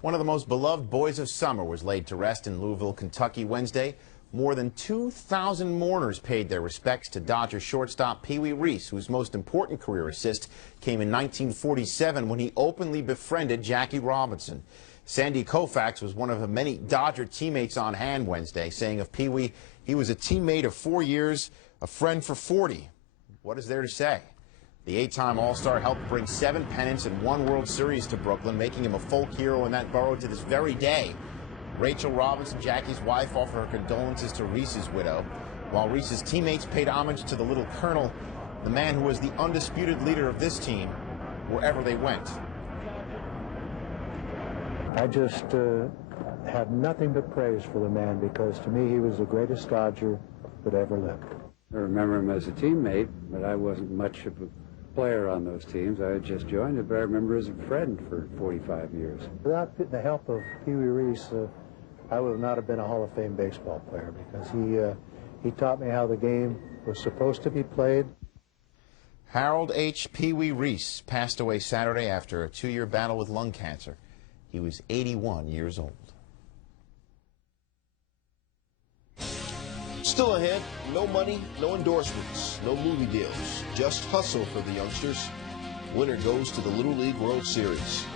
One of the most beloved boys of summer was laid to rest in Louisville, Kentucky Wednesday. More than 2,000 mourners paid their respects to Dodger shortstop Pee Wee Reese, whose most important career assist came in 1947 when he openly befriended Jackie Robinson. Sandy Koufax was one of the many Dodger teammates on hand Wednesday, saying of Pee Wee, he was a teammate of 4 years, a friend for 40. What is there to say? The 8-time All-Star helped bring 7 pennants and 1 World Series to Brooklyn, making him a folk hero in that borough to this very day. Rachel Robinson, Jackie's wife, offered her condolences to Reese's widow, while Reese's teammates paid homage to the Little Colonel, the man who was the undisputed leader of this team wherever they went. I just have nothing but praise for the man, because to me he was the greatest Dodger that ever lived. I remember him as a teammate, but I wasn't much of a player on those teams. I had just joined it, but I remember as a friend for 45 years. Without the help of Pee Wee Reese, I would not have been a Hall of Fame baseball player, because he taught me how the game was supposed to be played. Harold H. Pee Wee Reese passed away Saturday after a 2-year battle with lung cancer. He was 81 years old. Still ahead, no money, no endorsements, no movie deals, just hustle for the youngsters. Winner goes to the Little League World Series.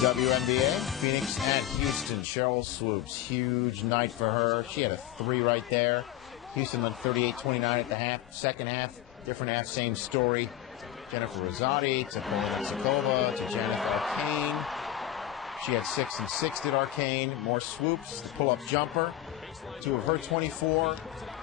WNBA, Phoenix at Houston. Cheryl Swoops, huge night for her. She had a 3 right there. Houston led 38-29 at the half. Second half, different half, same story. Jennifer Rosati to Polina Sakova to Janet Arcane. She had 6 and 6, did Arcane. More Swoops, the pull-up jumper. 2 of her 24.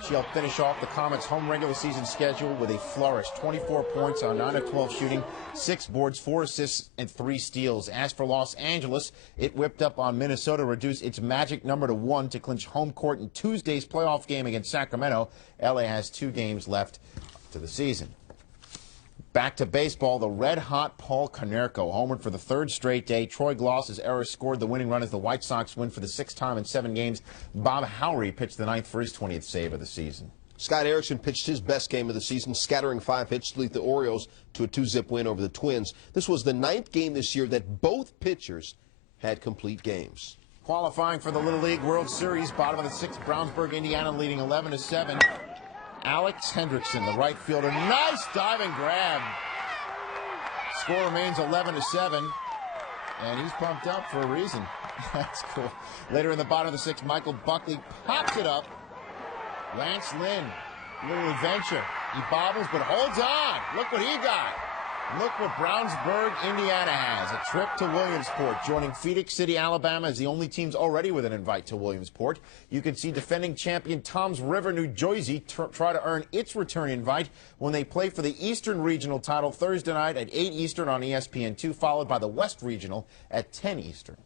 She helped finish off the Comets' home regular season schedule with a flourish. 24 points on 9 of 12 shooting, 6 boards, 4 assists, and 3 steals. As for Los Angeles, it whipped up on Minnesota, reduced its magic number to 1 to clinch home court in Tuesday's playoff game against Sacramento. LA has 2 games left to the season. Back to baseball, the red-hot Paul Konerko homered for the 3rd straight day. Troy Gloss's error scored the winning run as the White Sox win for the 6th time in 7 games. Bob Howry pitched the 9th for his 20th save of the season. Scott Erickson pitched his best game of the season, scattering 5 hits to lead the Orioles to a 2-zip win over the Twins. This was the 9th game this year that both pitchers had complete games. Qualifying for the Little League World Series, bottom of the 6th, Brownsburg, Indiana leading 11-7. Alex Hendrickson, the right fielder, nice diving grab. Score remains 11-7, and he's pumped up for a reason. That's cool. Later in the bottom of the 6th, Michael Buckley pops it up. Lance Lynn, little adventure. He bobbles, but holds on. Look what he got. Look what Brownsburg, Indiana has. A trip to Williamsport, joining Phoenix City, Alabama as the only teams already with an invite to Williamsport. You can see defending champion Toms River, New Jersey, try to earn its return invite when they play for the Eastern Regional title Thursday night at 8 Eastern on ESPN2, followed by the West Regional at 10 Eastern.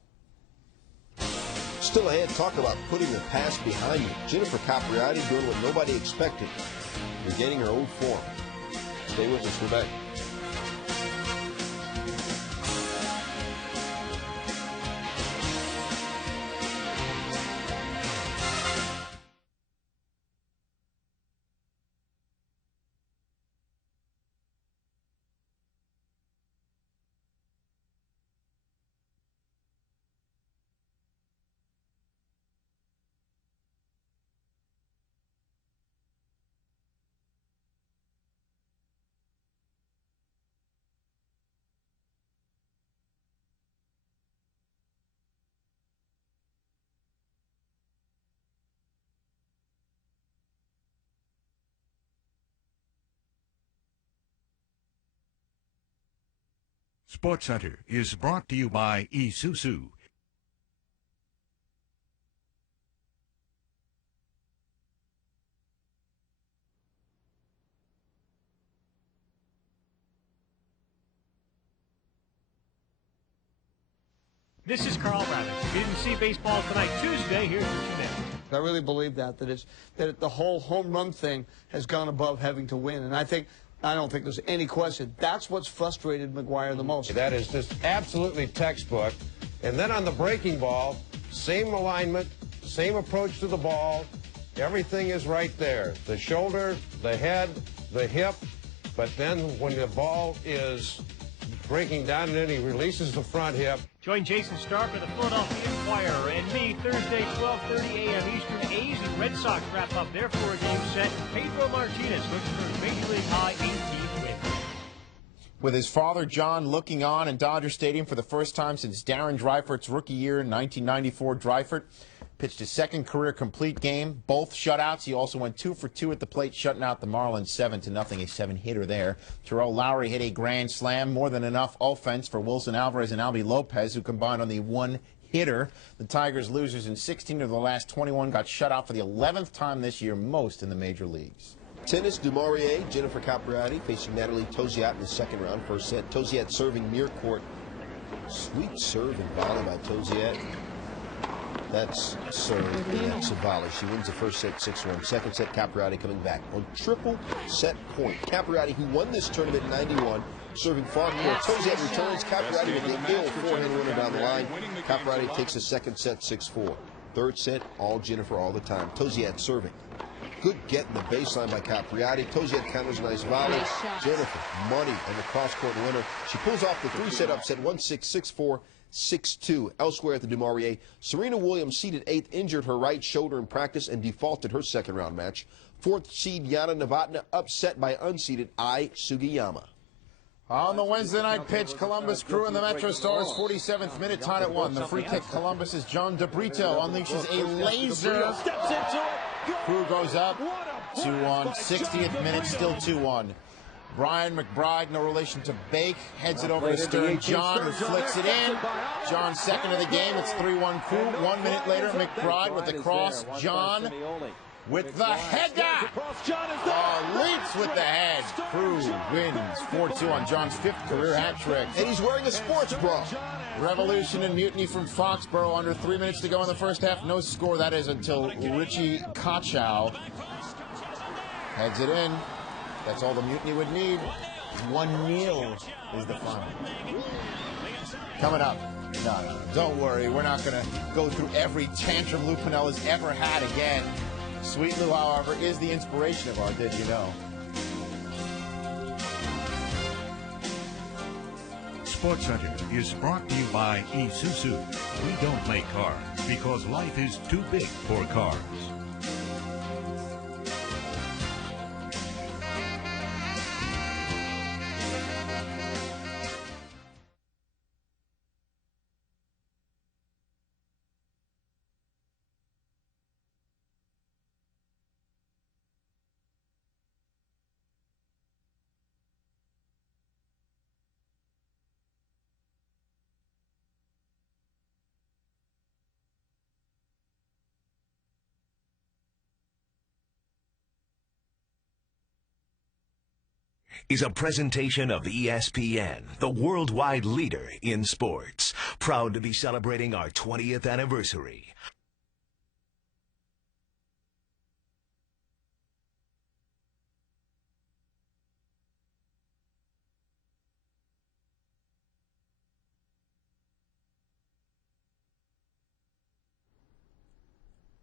Still ahead, talk about putting the past behind you. Jennifer Capriati doing what nobody expected, regaining her old form. Stay with us. We're back. SportsCenter is brought to you by Isuzu. This is Carl Rabbit. If you didn't see baseball tonight, Tuesday, here's what you missed. I really believe that the whole home run thing has gone above having to win, and I don't think there's any question. That's what's frustrated McGuire the most. That is just absolutely textbook. And then on the breaking ball, same alignment, same approach to the ball. Everything is right there. The shoulder, the head, the hip. But then when the ball is breaking down and then he releases the front hip. Join Jason Stark of the Philadelphia Inquirer and me Thursday, 12:30 a.m. Eastern. A's and Red Sox wrap up their 4-game set. Pedro Martinez looks for his Major League high 18th win. With his father, John, looking on in Dodger Stadium for the first time since Darren Dreifert's rookie year in 1994, Dreifert pitched his 2nd career complete game, both shutouts. He also went 2 for 2 at the plate, shutting out the Marlins 7-0, a 7-hitter there. Terrell Lowry hit a grand slam, more than enough offense for Wilson Alvarez and Albie Lopez, who combined on the 1-hitter. The Tigers, losers in 16 of the last 21, got shut out for the 11th time this year, most in the major leagues. Tennis, Du Maurier, Jennifer Capriati facing Natalie Toziat in the 2nd round. First set, Toziat serving near court. Sweet serve and volley by Toziat. That's serve, and that's a volley. She wins the first set 6-1. Second set, Capriati coming back on triple set point. Capriati, who won this tournament in 91, serving far more. Toziat returns. Capriati with the ill forehand winner down the line. Capriati takes the second set 6-4. Third set, all Jennifer all the time. Toziat serving. Good get in the baseline by Capriati. Toziat counters a nice volley. Jennifer, money, and the cross-court winner. She pulls off the 3-set upset, 1-6, 6-4, 6-2. Elsewhere at the Du Maurier, Serena Williams, seeded 8th, injured her right shoulder in practice and defaulted her 2nd-round match. 4th seed Yana Novotná upset by unseeded Ai Sugiyama. On the Wednesday night pitch, Columbus Crew and the Metro Stars, 47th minute, tied at 1. The free kick, Columbus' John DeBrito unleashes a laser. Crew goes up, 2-1. 60th minute, still 2-1. Brian McBride, no relation to Bake, heads it over to Stern John, who flicks it in. John's second of the game. It's 3-1 Crew. 1 minute later, McBride with the cross. John with the header. Leaps with the head. Crew wins 4-2 on John's 5th career hat trick. And he's wearing a sports bra. Revolution and mutiny from Foxborough. Under 3 minutes to go in the first half. No score. That is until Richie Kachow heads it in. That's all the mutiny would need. 1-0 is the final. Coming up. No, don't worry. We're not going to go through every tantrum Lou Pinella's ever had again. Sweet Lou, however, is the inspiration of our Did You Know? SportsCenter is brought to you by Isuzu. We don't make cars because life is too big for cars. Is a presentation of ESPN, the worldwide leader in sports. Proud to be celebrating our 20th anniversary.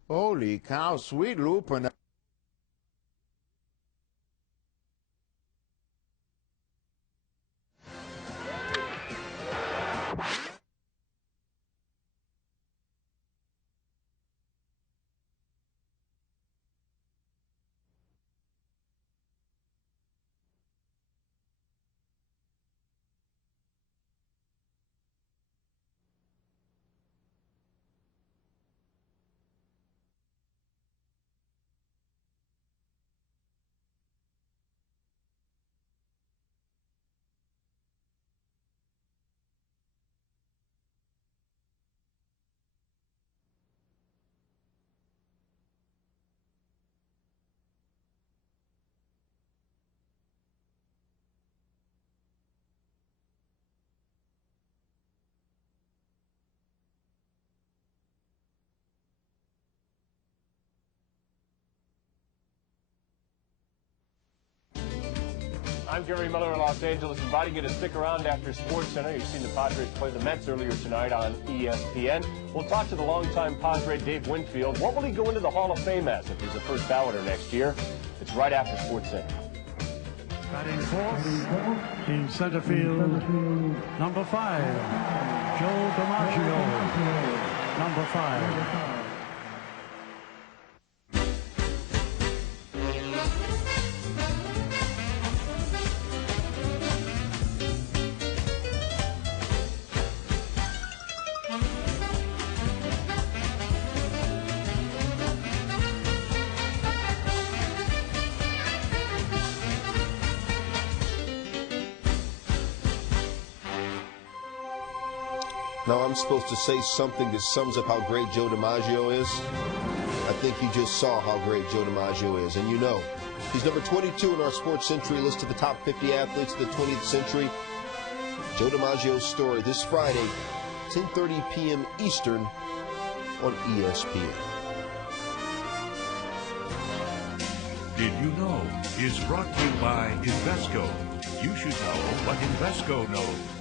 Holy cow, Sweet Lou Pinella. I'm Gary Miller in Los Angeles, inviting you to stick around after SportsCenter. You've seen the Padres play the Mets earlier tonight on ESPN. We'll talk to the longtime Padre Dave Winfield. What will he go into the Hall of Fame as if he's a first balloter next year? It's right after SportsCenter. Batting fourth in center field, number 5, Joe DiMaggio, number 5. Now I'm supposed to say something that sums up how great Joe DiMaggio is. I think you just saw how great Joe DiMaggio is, and you know. He's number 22 in our Sports Century list of the top 50 athletes of the 20th century. Joe DiMaggio's story this Friday, 10:30 p.m. Eastern on ESPN. Did You Know is brought to you by Invesco. You should know what Invesco knows.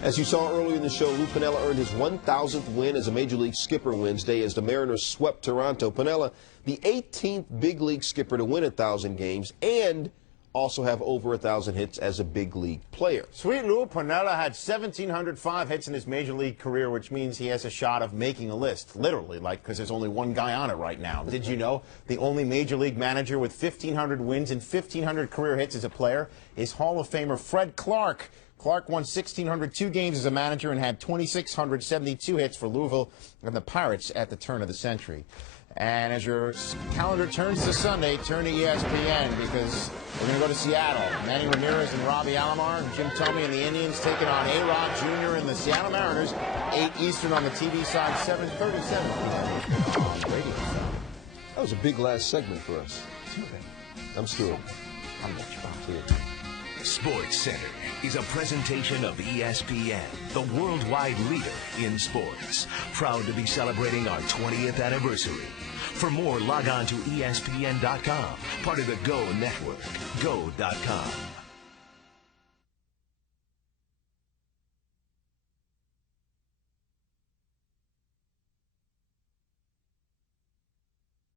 As you saw earlier in the show, Lou Piniella earned his 1,000th win as a Major League skipper Wednesday as the Mariners swept Toronto. Piniella, the 18th big league skipper to win 1,000 games and also have over 1,000 hits as a big league player. Sweet Lou Piniella had 1,705 hits in his major league career, which means he has a shot of making a list, literally, like, because there's only one guy on it right now. Did you know the only major league manager with 1,500 wins and 1,500 career hits as a player is Hall of Famer Fred Clark. Clark won 1,602 games as a manager and had 2,672 hits for Louisville and the Pirates at the turn of the century. And as your calendar turns to Sunday, turn to ESPN because we're going to go to Seattle. Manny Ramirez and Robbie Alomar, Jim Thome and the Indians taking on A-Rod Jr. and the Seattle Mariners. 8 Eastern on the TV side, 7:37 p.m. on the radio side. That was a big last segment for us. I'm Stuart. I'm Mitch. SportsCenter is a presentation of ESPN, the worldwide leader in sports. Proud to be celebrating our 20th anniversary. For more, log on to ESPN.com, part of the Go Network. Go.com.